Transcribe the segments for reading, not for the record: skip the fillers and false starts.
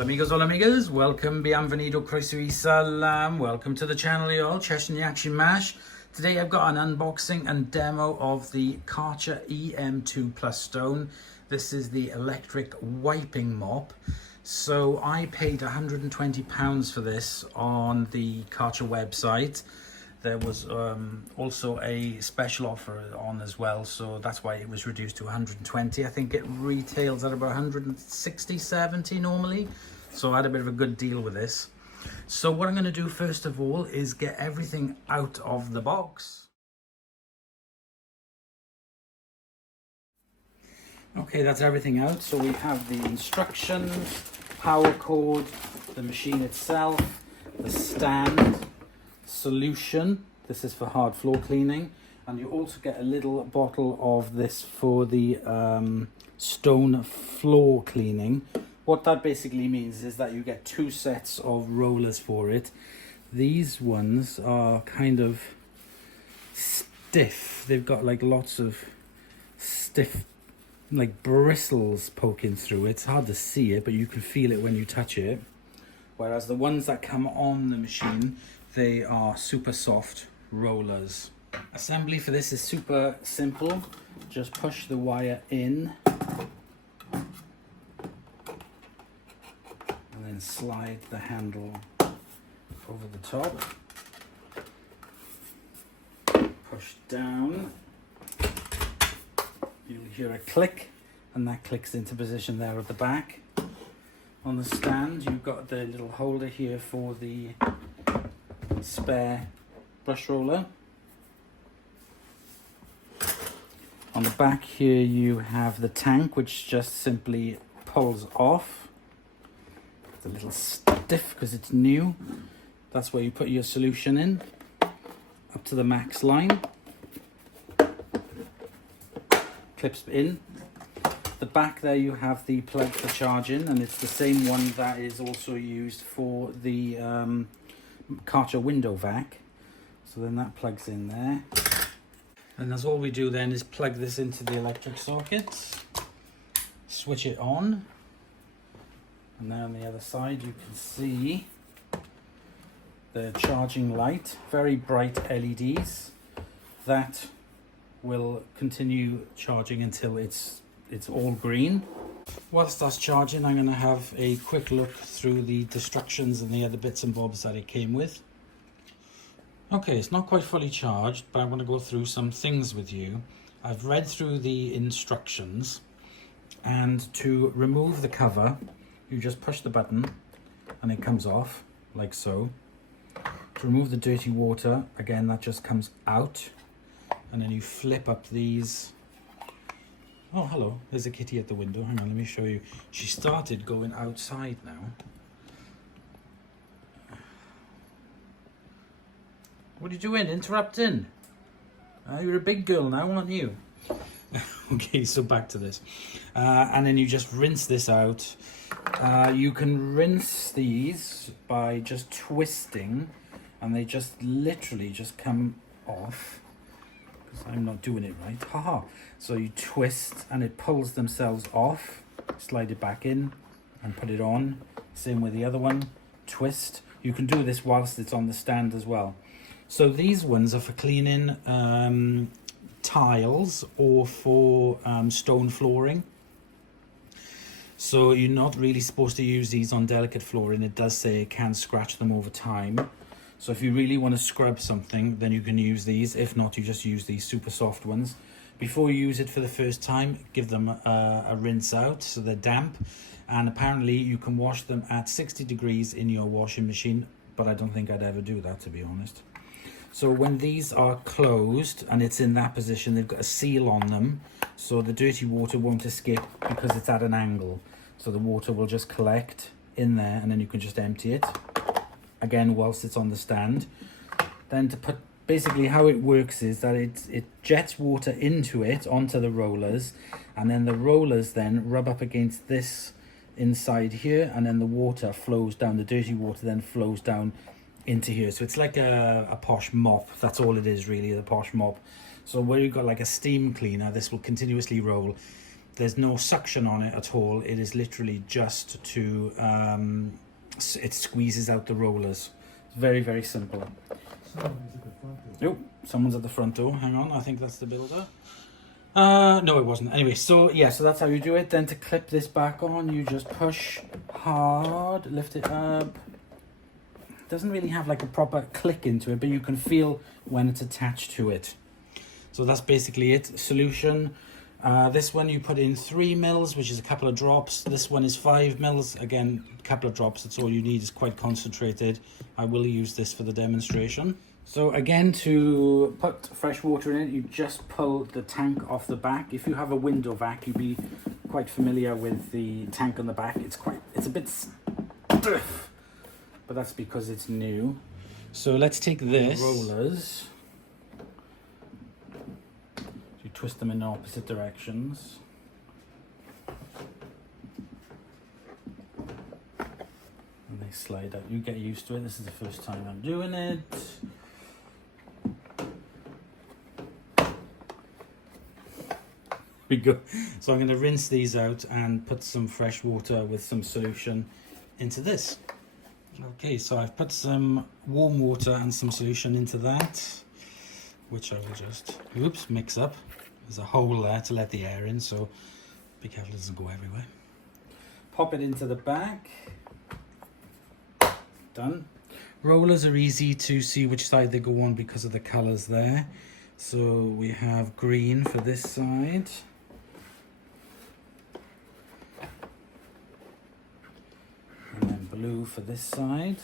Hola amigos, hola amigas, welcome, bienvenido, croeso y salam, welcome to the channel y'all, Cheshire Action Mash. Today I've got an unboxing and demo of the Karcher EM2 Plus Stone. This is the electric wiping mop. So I paid £120 for this on the Karcher website. There was also a special offer on as well, so that's why it was reduced to 120. I think it retails at about 160, 70 normally. So I had a bit of a good deal with this. So what I'm going to do first of all is get everything out of the box. Okay, that's everything out. So we have the instructions, power cord, the machine itself, the stand, solution. This is for hard floor cleaning, and you also get a little bottle of this for the stone floor cleaning. What that basically means is that you get two sets of rollers for it. These ones are kind of stiff. They've got like lots of stiff like bristles poking through it. It's hard to see it, but you can feel it when you touch it. Whereas the ones that come on the machine, they are super soft rollers. Assembly for this is super simple. Just push the wire in and then slide the handle over the top. Push down. You'll hear a click, and that clicks into position there at the back. On the stand, you've got the little holder here for the spare brush roller. On the back here you have the tank, which just simply pulls off. It's a little stiff because it's new. That's where you put your solution in, up to the max line. Clips in. The back there you have the plug for charging, and it's the same one that is also used for the Karcher window vac. So then that plugs in there, and that's all we do then is plug this into the electric socket, switch it on, and now on the other side you can see the charging light, very bright LEDs that will continue charging until it's all green. Whilst that's charging, I'm going to have a quick look through the instructions and the other bits and bobs that it came with. Okay, it's not quite fully charged, but I want to go through some things with you. I've read through the instructions, and to remove the cover, you just push the button and it comes off, like so. To remove the dirty water, again, that just comes out, and then you flip up these. Oh, hello, there's a kitty at the window. Hang on, let me show you. She started going outside now. What are you doing? Interrupting? You're a big girl now, aren't you? Okay, so back to this. And then you just rinse this out. You can rinse these by just twisting, and they just literally just come off. I'm not doing it right. Haha. So you twist and it pulls themselves off. Slide it back in and put it on. Same with the other one. Twist. You can do this whilst it's on the stand as well. So these ones are for cleaning tiles or for stone flooring. So you're not really supposed to use these on delicate flooring. It does say it can scratch them over time. So if you really want to scrub something, then you can use these. If not, you just use these super soft ones. Before you use it for the first time, give them a rinse out so they're damp. And apparently you can wash them at 60 degrees in your washing machine, but I don't think I'd ever do that, to be honest. So when these are closed and it's in that position, they've got a seal on them, so the dirty water won't escape because it's at an angle. So the water will just collect in there, and then you can just empty it again whilst it's on the stand. Then to put, basically how it works is that it jets water into it onto the rollers, and then the rollers then rub up against this inside here, and then the water flows down, the dirty water then flows down into here. So it's like a posh mop. That's all it is really, the posh mop. So where you've got like a steam cleaner, this will continuously roll. There's no suction on it at all. It is literally just to, it squeezes out the rollers. It's very, very simple. Nope, someone's at the front door. Hang on, I think that's the builder. No, it wasn't. Anyway, so yeah, so that's how you do it. Then to clip this back on, you just push hard, lift it up. It doesn't really have like a proper click into it, but you can feel when it's attached to it. So that's basically it. Solution. This one you put in 3 mils, which is a couple of drops. This one is 5 mils. Again, a couple of drops. That's all you need. It's quite concentrated. I will use this for the demonstration. So again, to put fresh water in it, you just pull the tank off the back. If you have a window vac, you'd be quite familiar with the tank on the back. It's a bit stiff, but that's because it's new. So let's take this rollers. You twist them in opposite directions. And they slide out. You get used to it. This is the first time I'm doing it. We go. So I'm going to rinse these out and put some fresh water with some solution into this. Okay, so I've put some warm water and some solution into that, which I will just, mix up. There's a hole there to let the air in, so be careful it doesn't go everywhere. Pop it into the back. Done. Rollers are easy to see which side they go on because of the colours there. So we have green for this side. And then blue for this side.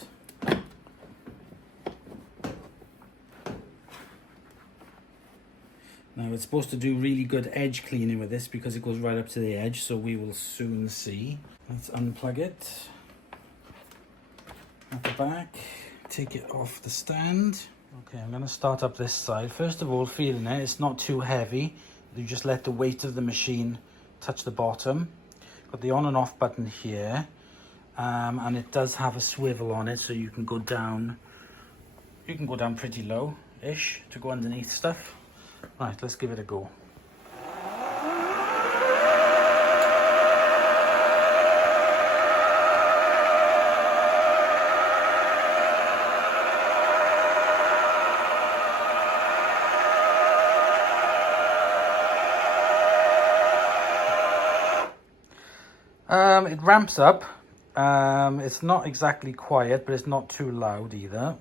Now it's supposed to do really good edge cleaning with this because it goes right up to the edge, so we will soon see. Let's unplug it at the back, take it off the stand. Okay, I'm going to start up this side. First of all, feeling it, it's not too heavy. You just let the weight of the machine touch the bottom. Got the on and off button here, and it does have a swivel on it, so you can go down. You can go down pretty low-ish to go underneath stuff. Right, let's give it a go. It ramps up. It's not exactly quiet, but it's not too loud either.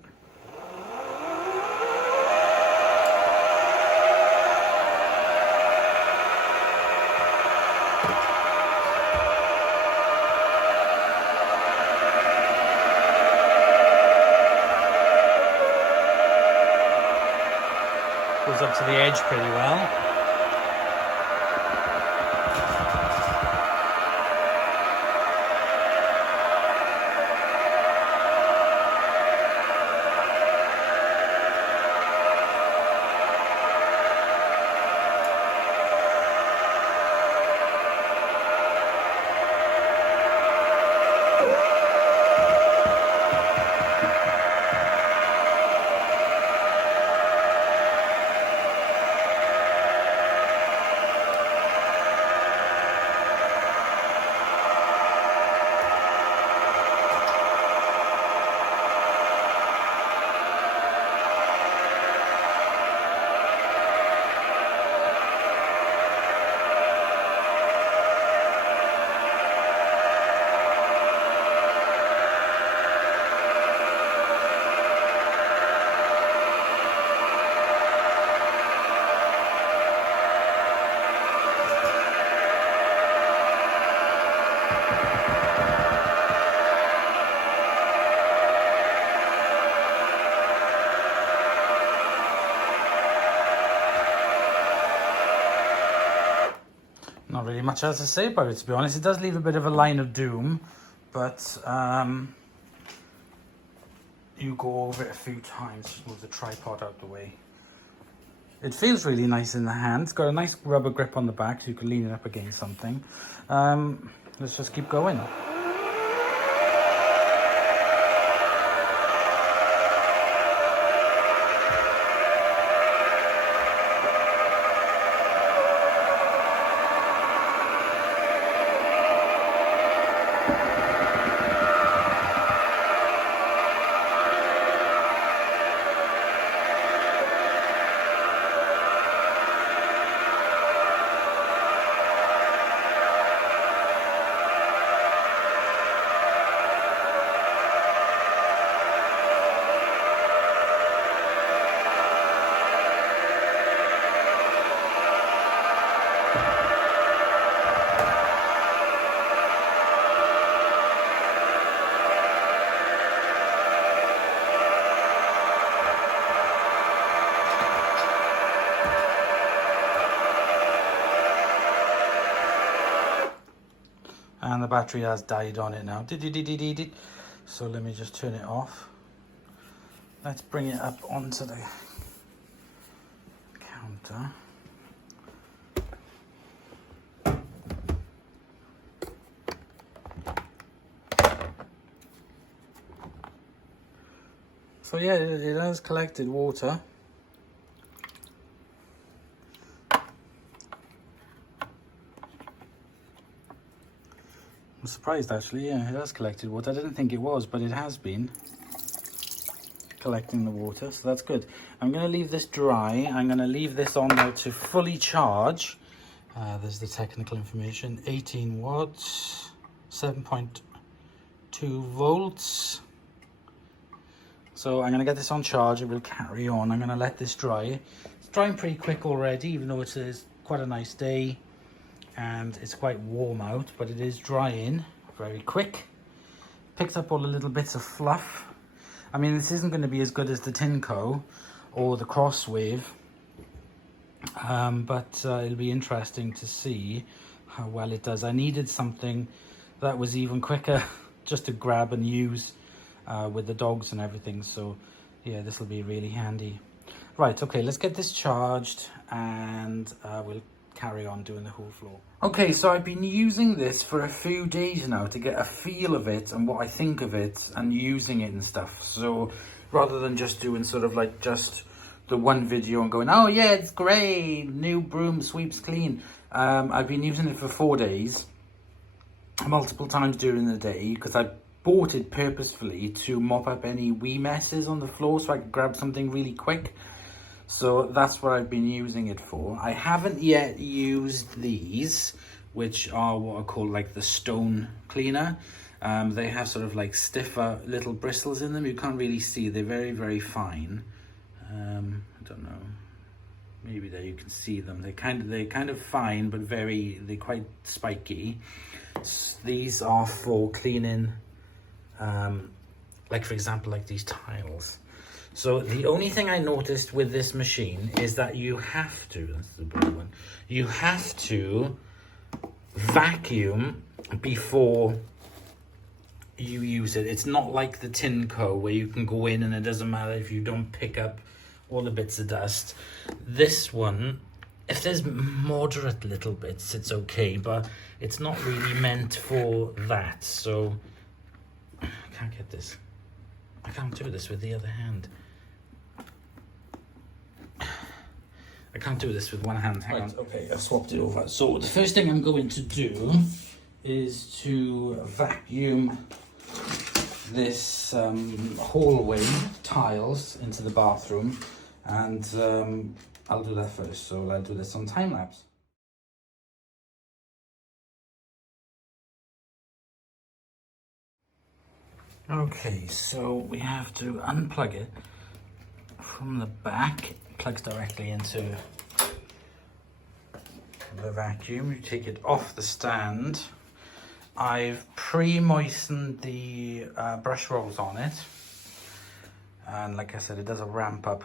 Goes up to the edge pretty well. Not really much else to say about it, to be honest. It does leave a bit of a line of doom, but you go over it a few times. Just move the tripod out the way. It feels really nice in the hand. It's got a nice rubber grip on the back, so you can lean it up against something. Let's just keep going. battery has died on it now. So let me just turn it off. Let's bring it up onto the counter. So yeah, it has collected water. I'm surprised actually, yeah, it has collected water. I didn't think it was, but it has been collecting the water, so that's good. I'm going to leave this dry. I'm going to leave this on now to fully charge. There's the technical information. 18 watts, 7.2 volts. So I'm going to get this on charge. It will carry on. I'm going to let this dry. It's drying pretty quick already, even though it is quite a nice day and it's quite warm out, but it is drying very quick. Picks up all the little bits of fluff. I mean, this isn't going to be as good as the Tinco or the Crosswave, but it'll be interesting to see how well it does. I needed something that was even quicker just to grab and use with the dogs and everything, so yeah, this will be really handy. Right, okay, let's get this charged and we'll carry on doing the whole floor. Okay, so I've been using this for a few days now to get a feel of it and what I think of it and using it and stuff. So rather than just doing sort of like just the one video and going, oh yeah, it's great, new broom sweeps clean. I've been using it for 4 days, multiple times during the day, because I bought it purposefully to mop up any wee messes on the floor so I could grab something really quick. So that's what I've been using it for. I haven't yet used these, which are what I call like the stone cleaner. They have sort of like stiffer little bristles in them. You can't really see, they're very, very fine. I don't know, maybe there you can see them. They're kind of fine, but they're quite spiky. These are for cleaning, like for example, like these tiles. So the only thing I noticed with this machine is that you have to, that's the blue one, you have to vacuum before you use it. It's not like the Tinco where you can go in and it doesn't matter if you don't pick up all the bits of dust. This one, if there's moderate little bits, it's okay, but it's not really meant for that. So I can't get this. I can't do this with the other hand. I can't do this with one hand. Hang on. Okay, I've swapped it over. So the first thing I'm going to do is to vacuum this hallway tiles into the bathroom, and I'll do that first. So I'll do this on time lapse. Okay, so we have to unplug it from the back. It plugs directly into the vacuum. You take it off the stand. I've pre-moistened the brush rolls on it, and like I said, it does a ramp up.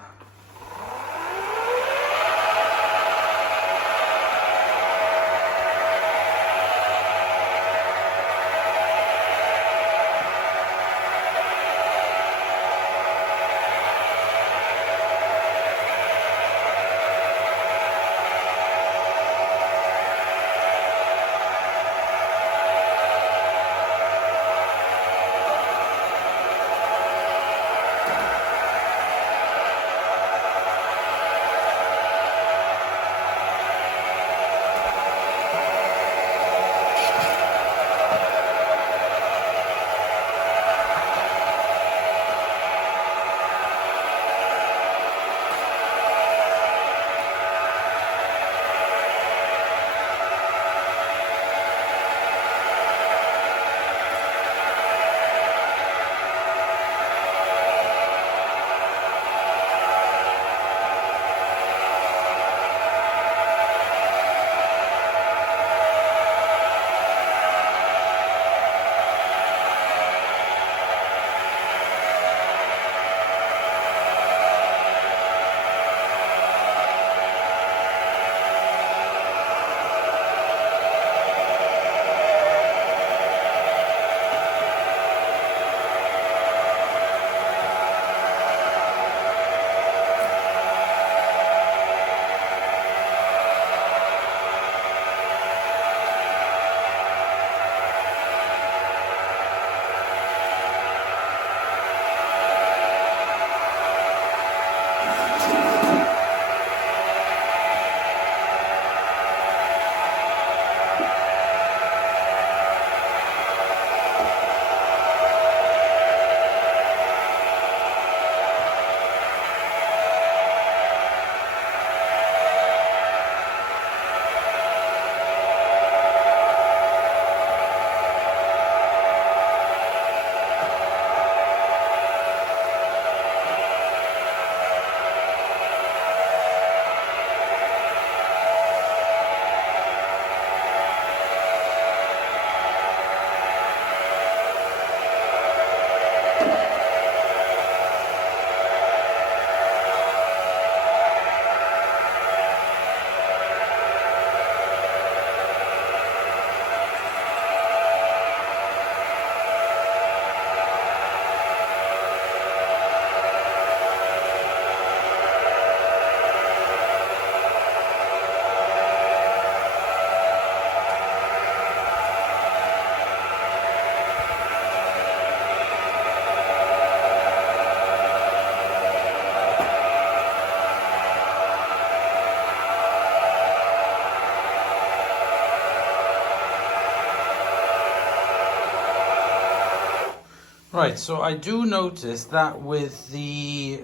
Right, so I do notice that with the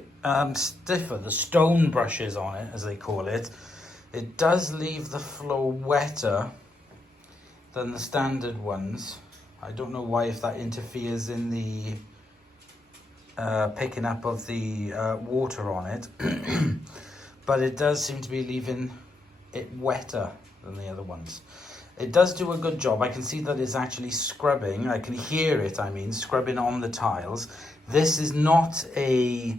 stiffer, the stone brushes on it, as they call it, it does leave the floor wetter than the standard ones. I don't know why, if that interferes in the picking up of the water on it, but it does seem to be leaving it wetter than the other ones. It does do a good job. I can see that it's actually scrubbing. I can hear it, I mean, scrubbing on the tiles. This is not a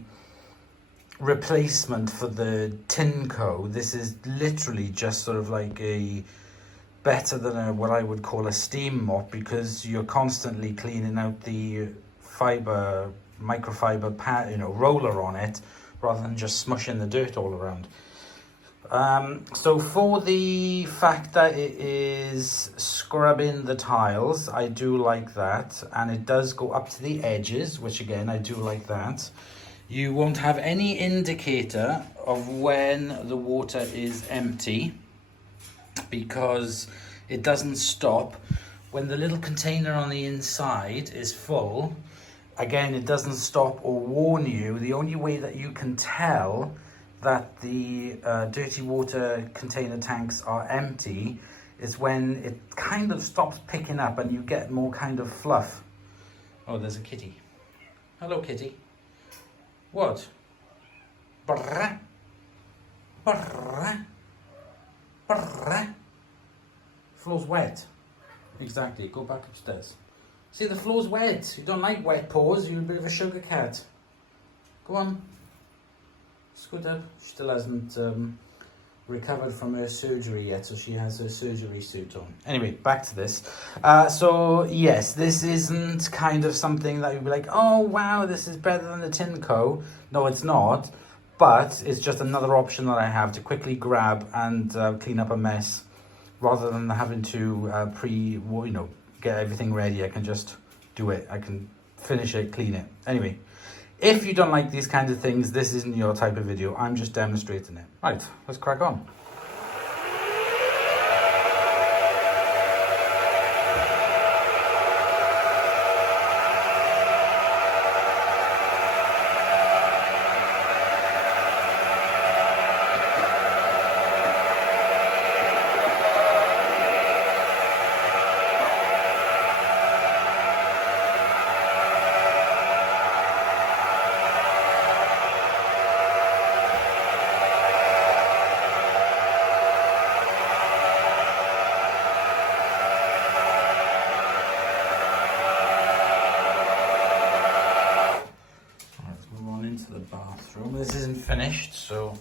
replacement for the Tinco. This is literally just sort of like a better than what I would call a steam mop, because you're constantly cleaning out the fiber, microfiber pad, roller on it, rather than just smushing the dirt all around. So for the fact that it is scrubbing the tiles, I do like that, and it does go up to the edges, which again, I do like that. You won't have any indicator of when the water is empty, because it doesn't stop. When the little container on the inside is full, again, it doesn't stop or warn you. The only way that you can tell that the dirty water container tanks are empty is when it kind of stops picking up and you get more kind of fluff. Oh, there's a kitty. Hello, kitty. What? Brrrr. Brrrr. Brrrr. Floor's wet. Exactly, go back upstairs. See, the floor's wet. You don't like wet paws, you're a bit of a sugar cat. Go on. Scoot up. She still hasn't recovered from her surgery yet, so she has her surgery suit on. Anyway, back to this. So yes, this isn't kind of something that you'd be like, oh wow, this is better than the Tinco. No, it's not, but it's just another option that I have to quickly grab and clean up a mess, rather than having to get everything ready. I can just do it. I can finish it, clean it. Anyway, if you don't like these kinds of things, this isn't your type of video. I'm just demonstrating it. Right, let's crack on. The bathroom. This isn't finished, so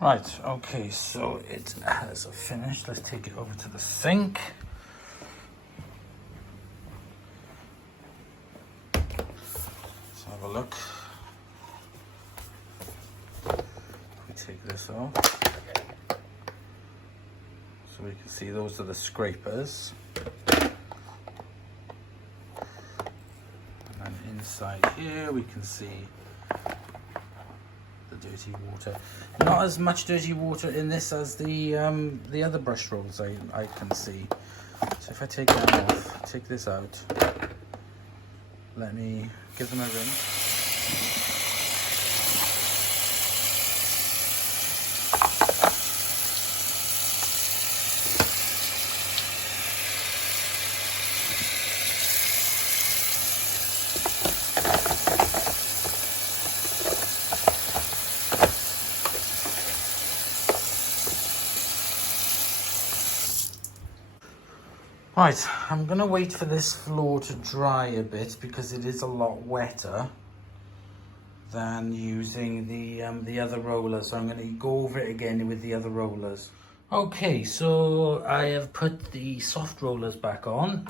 right, okay, so it has finished. Let's take it over to the sink. have a look. We take this off, so we can see those are the scrapers. And then inside here we can see the dirty water. Not as much dirty water in this as the other brush rolls I can see. So if I take that off, take this out, let me give them a rinse. Right, I'm going to wait for this floor to dry a bit because it is a lot wetter than using the other rollers. So I'm going to go over it again with the other rollers. Okay, so I have put the soft rollers back on.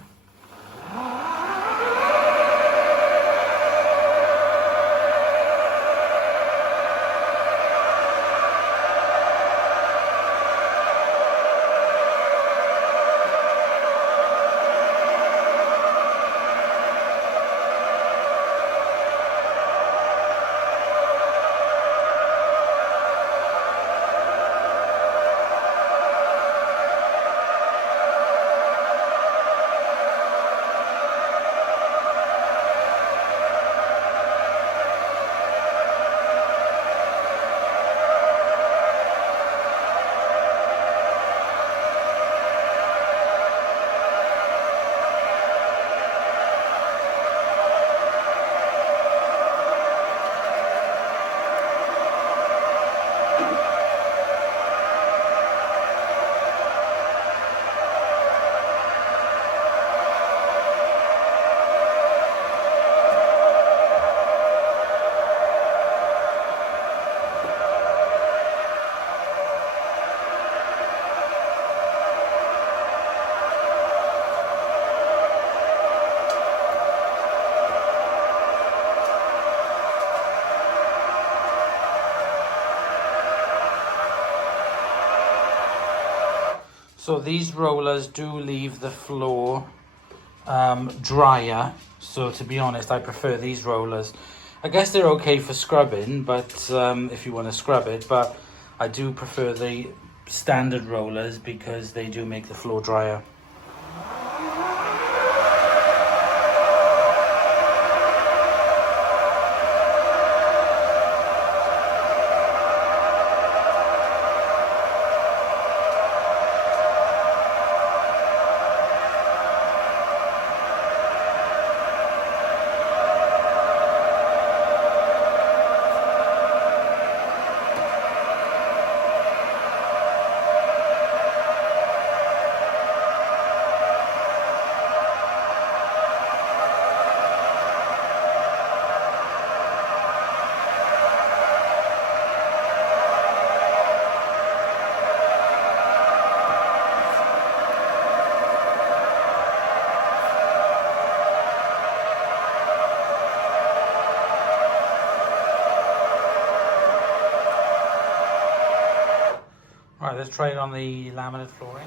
So these rollers do leave the floor drier. So to be honest, I prefer these rollers. I guess they're okay for scrubbing, but if you want to scrub it, but I do prefer the standard rollers because they do make the floor drier. Right, let's try it on the laminate flooring.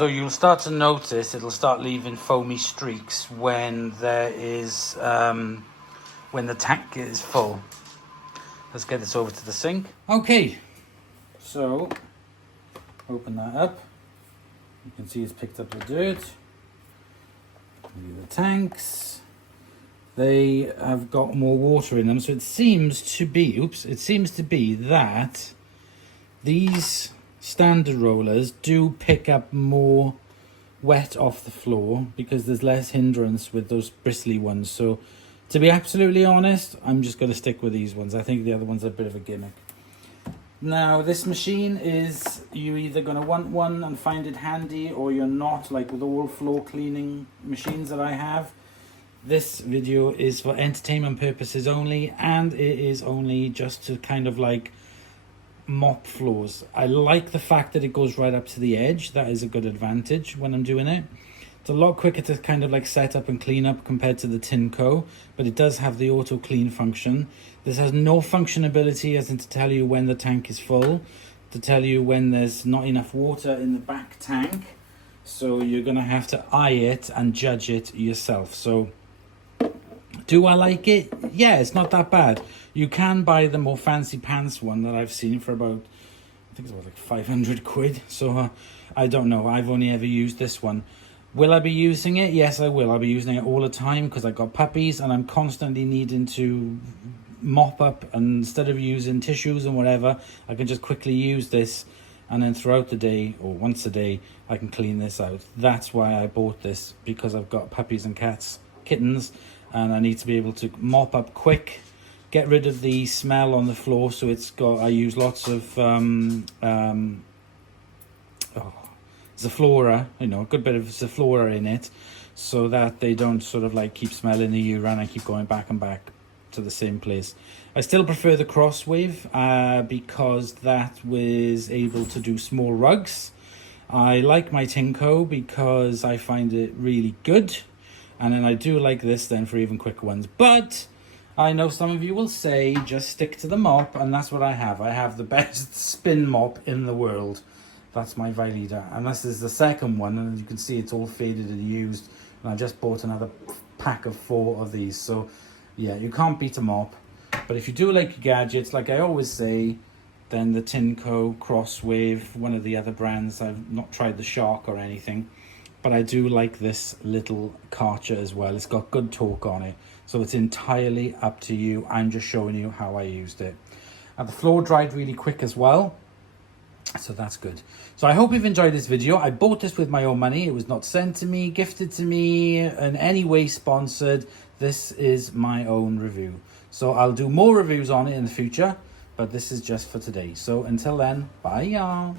So you'll start to notice it'll start leaving foamy streaks when there is when the tank is full. Let's get this over to the sink. Okay, so open that up. You can see it's picked up the dirt. The tanks, they have got more water in them, so it seems to be, it seems to be that these standard rollers do pick up more wet off the floor because there's less hindrance with those bristly ones. So to be absolutely honest, I'm just going to stick with these ones. I think the other ones are a bit of a gimmick. Now this machine is, you're either going to want one and find it handy, or you're not, like with all floor cleaning machines that I have. This video is for entertainment purposes only, and it is only just to kind of like mop floors. I like the fact that it goes right up to the edge. That is a good advantage when I'm doing it. It's a lot quicker to kind of like set up and clean up compared to the Tinco, but it does have the auto clean function. This has no functionality as in to tell you when the tank is full, to tell you when there's not enough water in the back tank. So you're gonna have to eye it and judge it yourself. So do I like it? Yeah, it's not that bad. You can buy the more fancy pants one that I've seen for about, I think it's about like 500 quid. So I don't know, I've only ever used this one. Will I be using it? Yes, I will. I'll be using it all the time because I've got puppies and I'm constantly needing to mop up, and instead of using tissues and whatever, I can just quickly use this, and then throughout the day or once a day I can clean this out. That's why I bought this, because I've got puppies and kittens, and I need to be able to mop up quick, get rid of the smell on the floor. So it's got, I use lots of Zaflora, you know, a good bit of Zaflora in it, so that they don't sort of like keep smelling the urine and keep going back and back to the same place. I still prefer the Crosswave because that was able to do small rugs. I like my Tinco because I find it really good, and then I do like this then for even quicker ones. But I know some of you will say just stick to the mop, and that's what I have. I have the best spin mop in the world. That's my Vileda, and this is the second one, and as you can see it's all faded and used, and I just bought another pack of 4 of these. So yeah, you can't beat a mop. But if you do like gadgets, like I always say, then the Tinco, Crosswave, one of the other brands, I've not tried the Shark or anything, but I do like this little Karcher as well. It's got good torque on it, so it's entirely up to you. I'm just showing you how I used it. And the floor dried really quick as well, so that's good. So I hope you've enjoyed this video. I bought this with my own money. It was not sent to me, gifted to me, in any way sponsored. This is my own review. So I'll do more reviews on it in the future, but this is just for today. So until then, bye y'all.